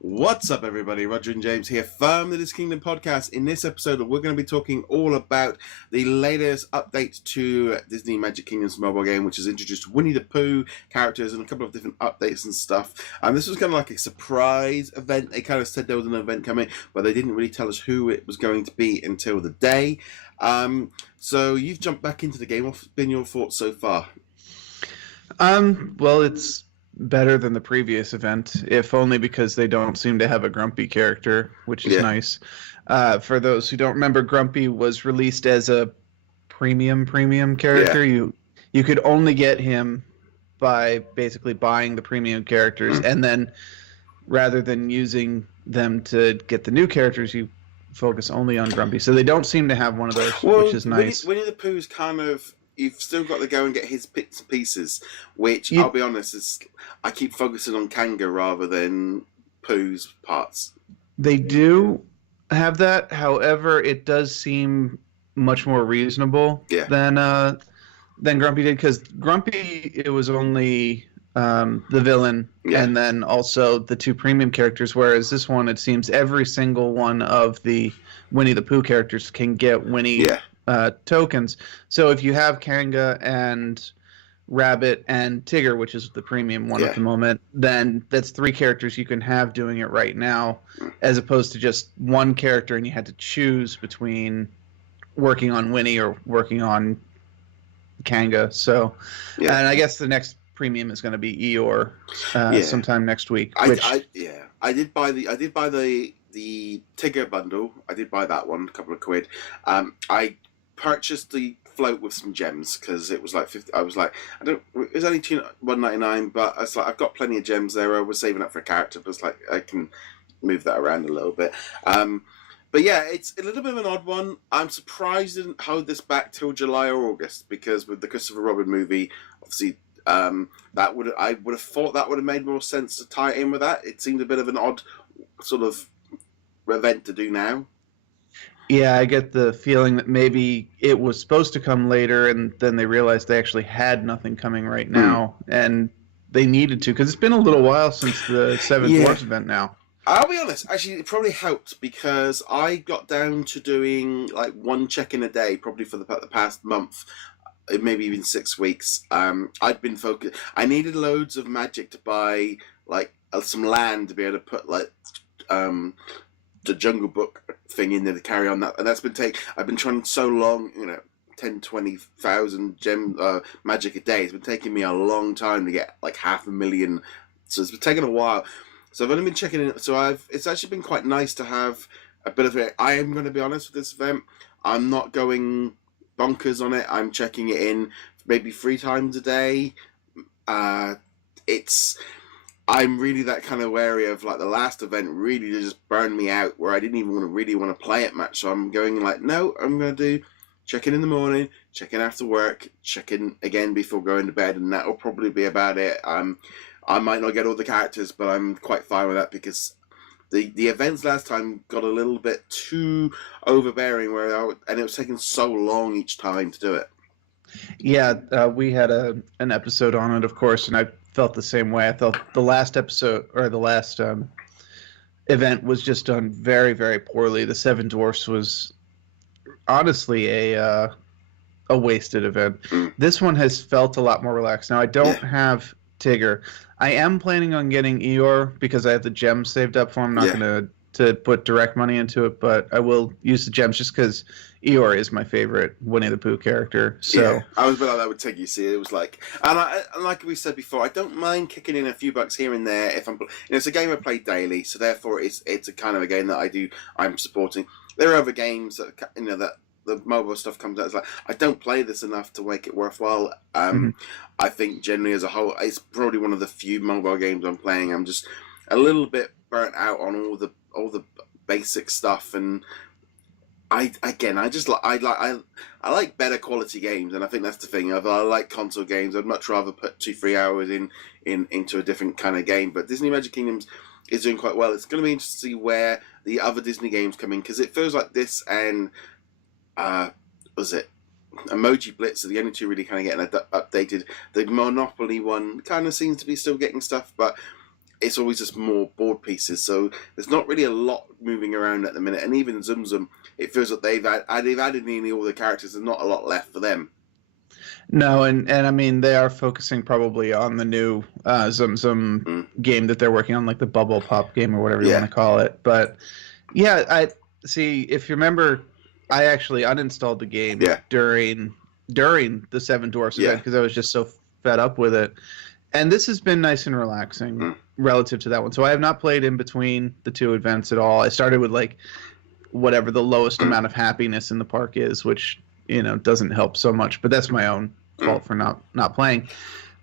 What's up, everybody? Roger and James here from the DisKingdom Podcast. In this episode, we're going to be talking all about the latest update to Disney Magic Kingdom's mobile game, which has introduced Winnie the Pooh characters and a couple of different updates and stuff. And this was kind of like a surprise event. They kind of said there was an event coming, but they didn't really tell us who it was going to be until the day. So you've jumped back into the game. What's been your thoughts so far? Well, it's better than the previous event, if only because they don't seem to have a Grumpy character, which is nice. For those who don't remember, Grumpy was released as a premium character. You could only get him by basically buying the premium characters, and then rather than using them to get the new characters, you focus only on Grumpy. So they don't seem to have one of those, which is nice. Winnie the Pooh's kind of... You've still got to go and get his bits and pieces, which, I'll be honest, I keep focusing on Kanga rather than Pooh's parts. They do have that. However, it does seem much more reasonable than Grumpy did, because Grumpy, it was only the villain and then also the two premium characters, whereas this one, it seems every single one of the Winnie the Pooh characters can get Winnie tokens. So if you have Kanga and Rabbit and Tigger, which is the premium one at the moment, then that's three characters you can have doing it right now, as opposed to just one character and you had to choose between working on Winnie or working on Kanga. So, and I guess the next premium is going to be Eeyore sometime next week. I did buy the Tigger bundle. I did buy that one, a couple of quid. I purchased the float with some gems because it was like 50. I was like, it was only $1.99, but I was like, I've got plenty of gems there. I was saving up for a character, but it's like I can move that around a little bit. But yeah, it's a little bit of an odd one. I'm surprised they didn't hold this back till July or August, because with the Christopher Robin movie, obviously, I would have thought that would have made more sense to tie it in with that. It seemed a bit of an odd sort of event to do now. Yeah, I get the feeling that maybe it was supposed to come later, and then they realized they actually had nothing coming right now, and they needed to, because it's been a little while since the Seven Dwarfs event now. I'll be honest, actually, it probably helped, because I got down to doing like one check-in a day, probably for the past month, maybe even 6 weeks. I'd been focused. I needed loads of magic to buy like some land to be able to put like the Jungle Book thing in there to carry on that, and that's been I've been trying so long, 10,000-20,000 gem magic a day. It's been taking me a long time to get like 500,000, so it's been taking a while. So I've only been checking in. So it's actually been quite nice to have a bit of it. I am going to be honest with this event. I'm not going bonkers on it. I'm checking it in maybe 3 times a day. I'm really that kind of wary of, like, the last event really just burned me out, where I didn't even really want to play it much. So I'm going like, no, I'm going to do check-in in the morning, check-in after work, check-in again before going to bed, and that'll probably be about it. I might not get all the characters, but I'm quite fine with that, because the events last time got a little bit too overbearing, and it was taking so long each time to do it. Yeah, we had an episode on it, of course, and I felt the same way. I felt the last episode, or the last event, was just done very, very poorly. The Seven Dwarfs was honestly a wasted event. This one has felt a lot more relaxed. Now, I don't have Tigger. I am planning on getting Eeyore, because I have the gems saved up for him. I'm not going to put direct money into it, but I will use the gems just because Eeyore is my favorite Winnie the Pooh character. So I was a bit like that with Tiggy. See, it was like, and like we said before, I don't mind kicking in a few bucks here and there if I'm. It's a game I play daily, so therefore it's a kind of a game that I'm supporting. There are other games that that the mobile stuff comes out. It's like, I don't play this enough to make it worthwhile. I think generally as a whole, it's probably one of the few mobile games I'm playing. I'm just a little bit burnt out on all the basic stuff, and I like better quality games, and I think that's the thing. I like console games. I'd much rather put 2-3 hours into a different kind of game. But Disney Magic Kingdoms is doing quite well. It's going to be interesting to see where the other Disney games come in, because it feels like this and was it Emoji Blitz are the only two really kind of getting updated. The Monopoly one kind of seems to be still getting stuff, but it's always just more board pieces. So there's not really a lot moving around at the minute. And even Zum Zum, it feels like they've added nearly all the characters. There's not a lot left for them. No, and I mean, they are focusing probably on the new Zum Zum game that they're working on, like the Bubble Pop game or whatever you want to call it. But yeah, I see. If you remember, I actually uninstalled the game during the Seven Dwarfs event because I was just so fed up with it. And this has been nice and relaxing relative to that one. So I have not played in between the two events at all. I started with like whatever the lowest amount of happiness in the park is, which doesn't help so much. But that's my own fault for not playing.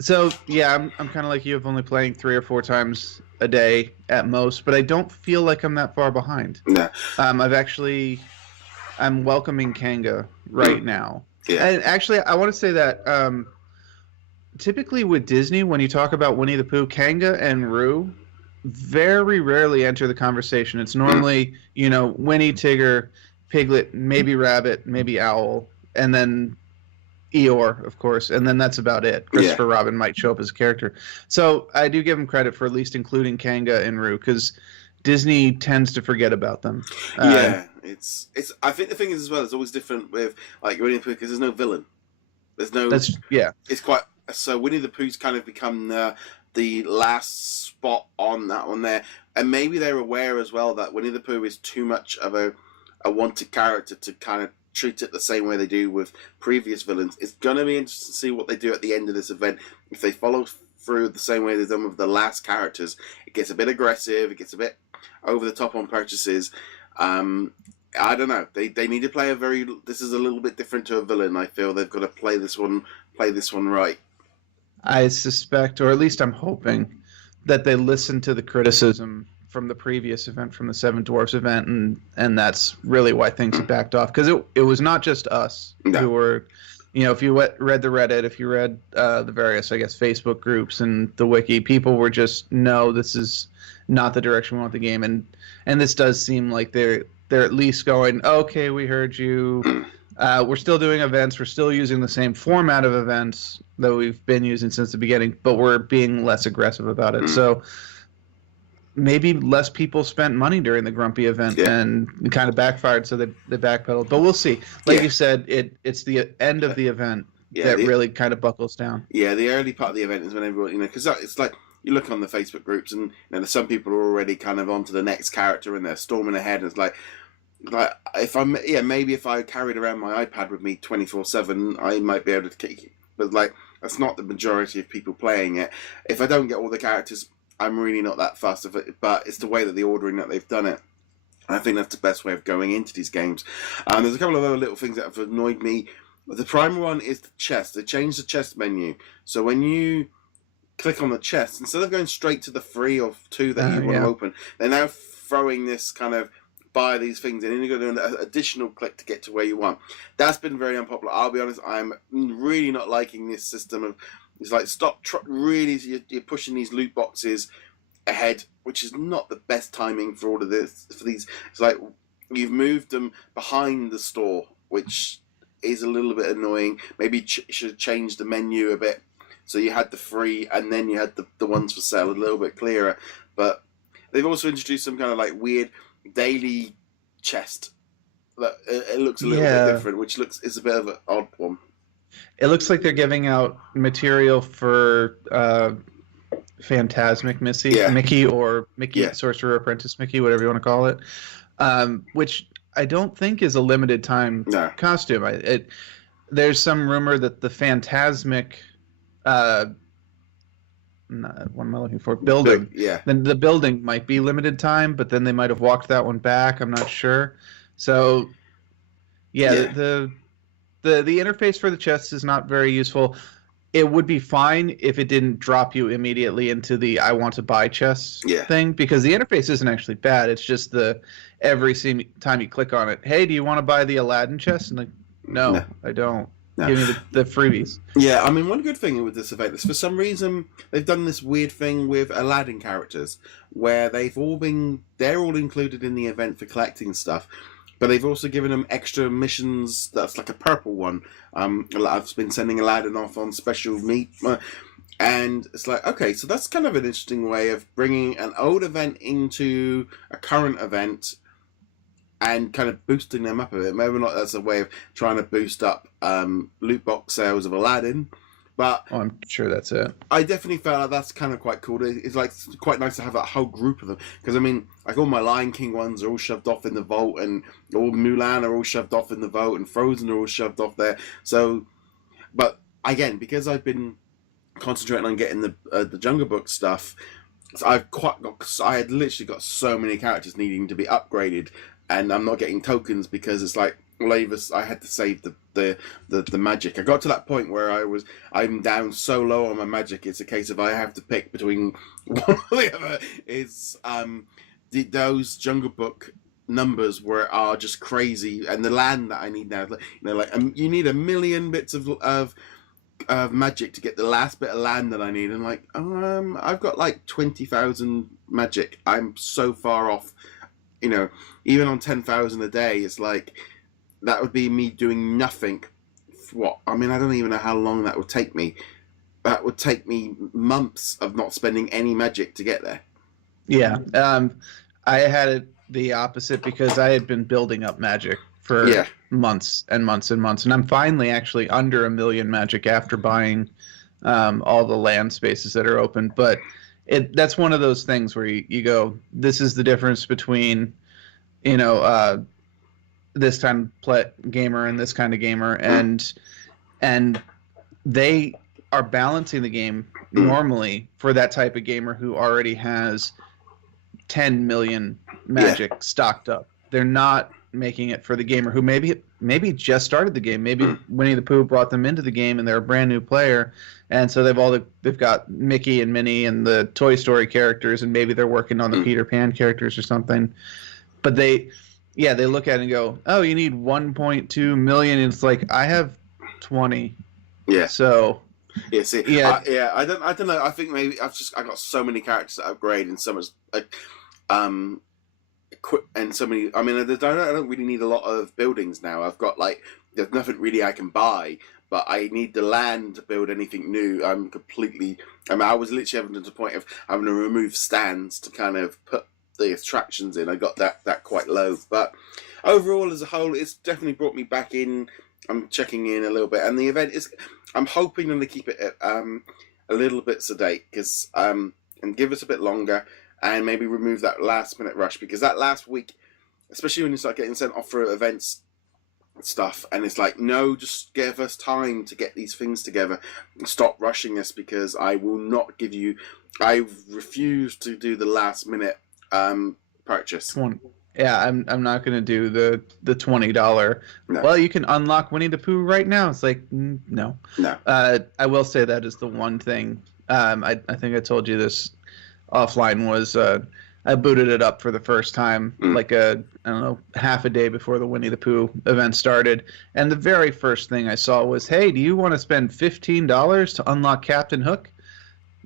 So yeah, I'm kind of like you. I'm only playing 3 or 4 times a day at most, but I don't feel like I'm that far behind. No. I'm welcoming Kanga right now. Yeah. And actually, I want to say that typically with Disney, when you talk about Winnie the Pooh, Kanga and Roo very rarely enter the conversation. It's normally, Winnie, Tigger, Piglet, maybe Rabbit, maybe Owl, and then Eeyore, of course, and then that's about it. Christopher Robin might show up as a character. So I do give him credit for at least including Kanga and Roo, because Disney tends to forget about them. It's. I think the thing is as well, it's always different with like Winnie the Pooh because there's no villain. There's no. It's quite. So Winnie the Pooh's kind of become the last spot on that one there, and maybe they're aware as well that Winnie the Pooh is too much of a wanted character to kind of treat it the same way they do with previous villains. It's gonna be interesting to see what they do at the end of this event. If they follow through the same way they've done with the last characters, it gets a bit aggressive. It gets a bit over the top on purchases. I don't know. They need to play this is a little bit different to a villain. I feel they've got to play this one right. I suspect, or at least I'm hoping, that they listen to the criticism from the previous event, from the Seven Dwarfs event, and that's really why things have backed off. Because it was not just us who were, if you read the Reddit, if you read the various, I guess, Facebook groups and the wiki, people were just, no, this is not the direction we want the game. And this does seem like they're at least going, okay, we heard you. We're still doing events. We're still using the same format of events that we've been using since the beginning, but we're being less aggressive about it. So maybe less people spent money during the Grumpy event and kind of backfired, so they backpedaled. But we'll see. Like you said, it's the end of the event that really kind of buckles down. Yeah, the early part of the event is when everyone, because it's like you look on the Facebook groups and some people are already kind of onto the next character and they're storming ahead, and it's like maybe if I carried around my iPad with me 24/7, I might be able to kick it. But like that's not the majority of people playing it. If I don't get all the characters, I'm really not that fussed of it. But it's the way that the ordering that they've done it. I think that's the best way of going into these games. There's a couple of other little things that have annoyed me. The primary one is the chest. They changed the chest menu, so when you click on the chest, instead of going straight to the 3 or 2 that you want to open, they're now throwing this kind of buy these things and then you're going to do an additional click to get to where you want. That's been very unpopular. I'll be honest, I'm really not liking this system of, it's like really you're pushing these loot boxes ahead, which is not the best timing for all of this. For these, it's like you've moved them behind the store, which is a little bit annoying. Maybe should have changed the menu a bit, so you had the free and then you had the ones for sale a little bit clearer. But they've also introduced some kind of like weird daily chest that it looks a little bit different, which is a bit of an odd one. It looks like they're giving out material for Phantasmic Mickey or Mickey Sorcerer Apprentice Mickey, whatever you want to call it, which I don't think is a limited time costume. There's some rumor that the Phantasmic what am I looking for? Building. Then the building might be limited time, but then they might have walked that one back. I'm not sure. So, the interface for the chests is not very useful. It would be fine if it didn't drop you immediately into the I want to buy chests thing, because the interface isn't actually bad. It's just every time you click on it, hey, do you want to buy the Aladdin chest? And like, no, I don't. No. Give me the freebies. Yeah, I mean, one good thing with this event is for some reason they've done this weird thing with Aladdin characters where they're all included in the event for collecting stuff, but they've also given them extra missions. That's like a purple one. I've been sending Aladdin off on special meat. And it's like, okay, so that's kind of an interesting way of bringing an old event into a current event and kind of boosting them up a bit. Maybe not that's a way of trying to boost up loot box sales of Aladdin, but I'm sure that's it. I definitely felt like that's kind of quite cool. It's like quite nice to have that whole group of them, because I mean, like all my Lion King ones are all shoved off in the vault, and all Mulan are all shoved off in the vault, and Frozen are all shoved off there. So, but again, because I've been concentrating on getting the Jungle Book stuff, I had literally got so many characters needing to be upgraded, and I'm not getting tokens because it's like I had to save the magic. I got to that point where I'm down so low on my magic. It's a case of I have to pick between one or the other. Is those Jungle Book numbers are just crazy, and the land that I need now, you need 1 million bits of magic to get the last bit of land that I need, and I've got like 20,000 magic. I'm so far off, even on 10,000 a day. It's like that would be me doing nothing. I don't even know how long that would take me. That would take me months of not spending any magic to get there. Yeah, I had it the opposite because I had been building up magic for months and months and months, and I'm finally actually under 1 million magic after buying all the land spaces that are open. But that's one of those things where you go, this is the difference between this kind of gamer and this kind of gamer, and they are balancing the game normally for that type of gamer who already has 10 million magic stocked up. They're not making it for the gamer who maybe just started the game. Maybe Winnie the Pooh brought them into the game and they're a brand new player, and so they've got Mickey and Minnie and the Toy Story characters, and maybe they're working on the Peter Pan characters or something. But they look at it and go, oh, you need 1.2 million. And it's like, I have 20. Yeah. So. Yeah. See. Yeah. I don't know. I think maybe I got so many characters to upgrade and so much and so many. I mean, I don't really need a lot of buildings now. I've got there's nothing really I can buy, but I need the land to build anything new. I was literally having to the point of having to remove stands to kind of put the attractions in. I got that quite low, but overall as a whole, it's definitely brought me back in. I'm checking in a little bit, and the event is. I'm hoping them to keep it a little bit sedate, because and give us a bit longer, and maybe remove that last minute rush, because that last week, especially when you start getting sent off for events stuff, and it's like, no, just give us time to get these things together. Stop rushing us, because I will not give you. I refuse to do the last minute purchase. Yeah, I'm not going to do the $20. No. Well, you can unlock Winnie the Pooh right now. It's like, no. I will say that is the one thing. I think I told you this offline was I booted it up for the first time half a day before the Winnie the Pooh event started, and the very first thing I saw was, hey, do you want to spend $15 to unlock Captain Hook?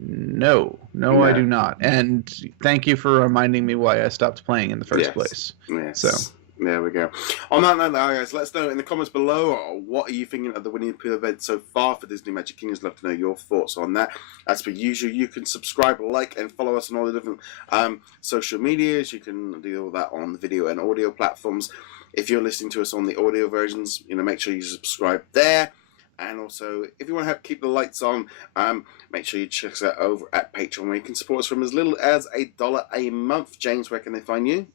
No, I do not. And thank you for reminding me why I stopped playing in the first place. Yes. So there we go. On that note, guys, let us know in the comments below what are you thinking of the Winnie the Pooh event so far for Disney Magic Kingdoms. Love to know your thoughts on that. As per usual, you can subscribe, like, and follow us on all the different social medias. You can do all that on the video and audio platforms. If you're listening to us on the audio versions, make sure you subscribe there. And also, if you want to help keep the lights on, make sure you check us out over at Patreon, where you can support us from as little as $1 a month. James, where can they find you?